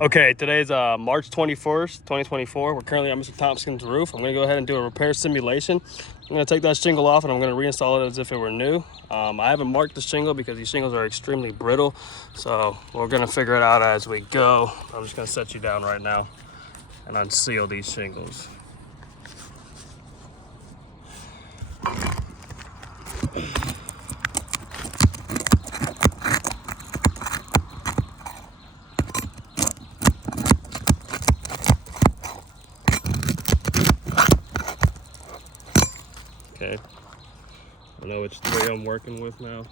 Okay, today's March 21st, 2024. We're currently on Mr. Thompson's roof. I'm going to go ahead and do a repair simulation. I'm going to take that shingle off and I'm going to reinstall it as if it were new. I haven't marked the shingle because these shingles are extremely brittle. So we're going to figure it out as we go. I'm just going to set you down right now and unseal these shingles. Okay, I know which three I'm working with now.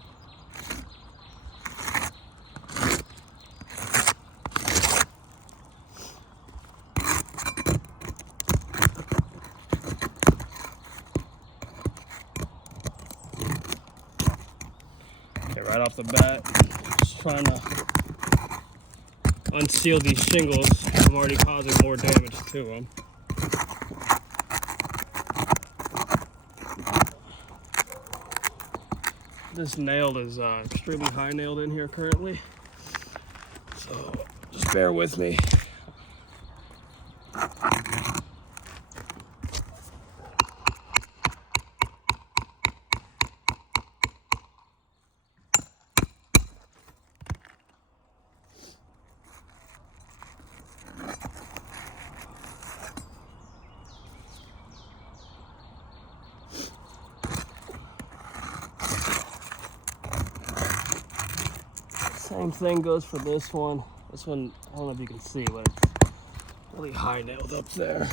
Okay, right off the bat, just trying to unseal these shingles. I'm already causing more damage to them. This nail is extremely high nailed in here currently, so just bear with me. Same thing goes for this one. This one, I don't know if you can see, but it's really high nailed up there.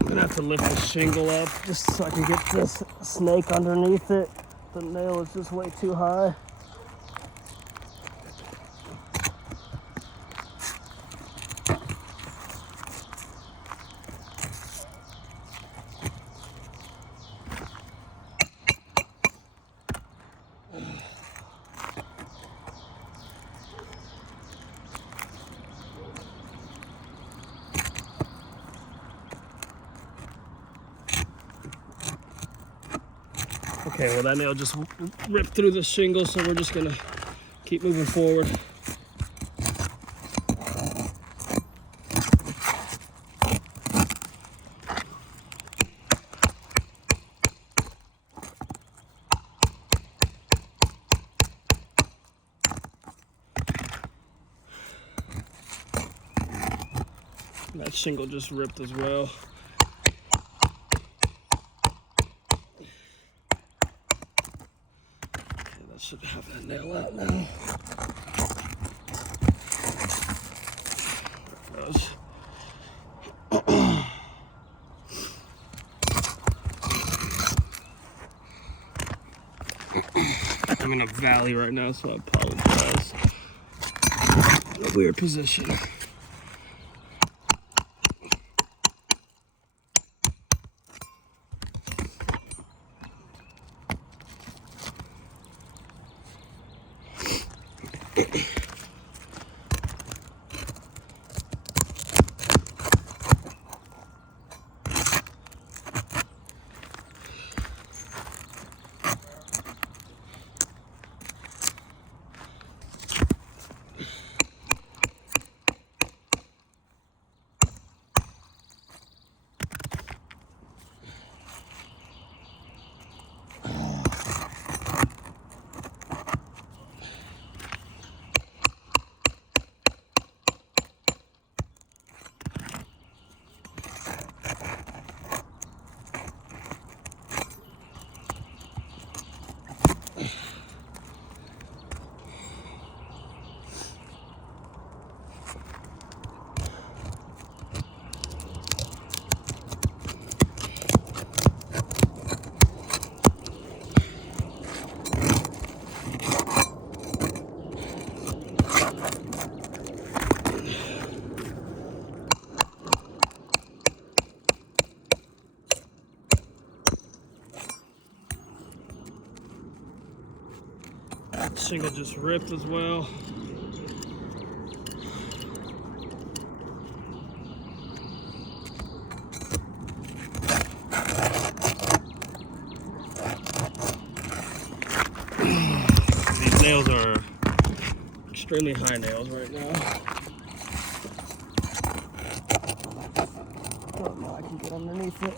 I'm gonna have to lift the shingle up just so I can get this snake underneath it. The nail is just way too high. Okay, well that nail just ripped through the shingle, so we're just gonna keep moving forward. That shingle just ripped as well. Okay, that should have that nail out now. There it goes. I'm in a valley right now, so I apologize. In a weird position. Shingle just ripped as well. extremely high nails right now. Oh no, I can get underneath it.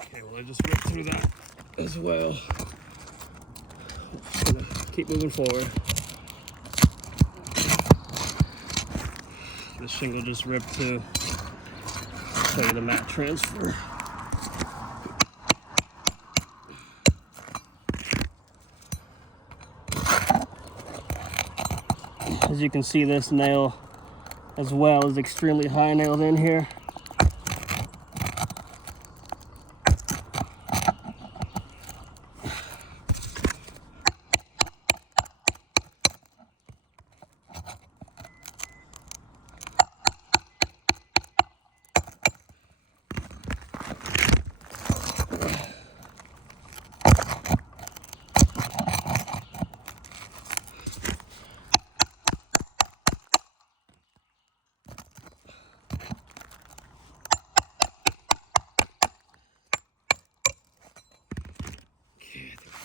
Okay, well I just ripped through that as well. Just gonna keep moving forward. This shingle just ripped too. I'll show you the mat transfer. As you can see, this nail as well is extremely high nailed in here.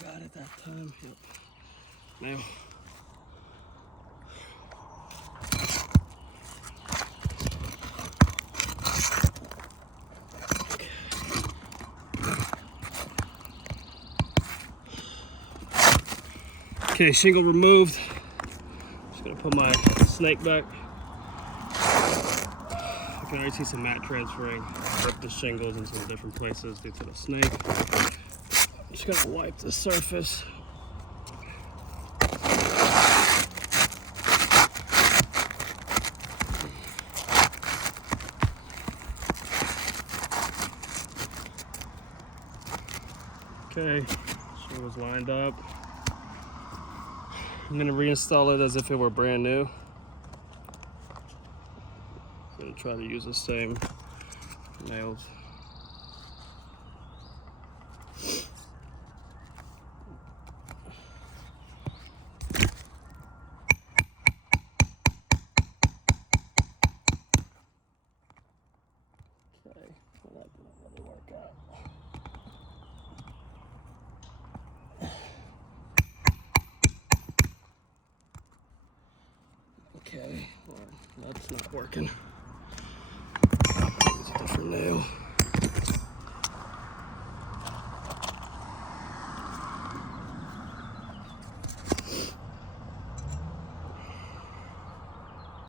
Got it that time. Yep. Now. Okay, shingle removed. Just gonna put my snake back. I can already see some mat transferring. Rip the shingles in some different places due to the snake. Just gonna wipe the surface. Okay, shingle's lined up. I'm gonna reinstall it as if it were brand new. I'm gonna try to use the same nails. Okay, well, that didn't really work out. Okay, well, that's not working. Use a different nail.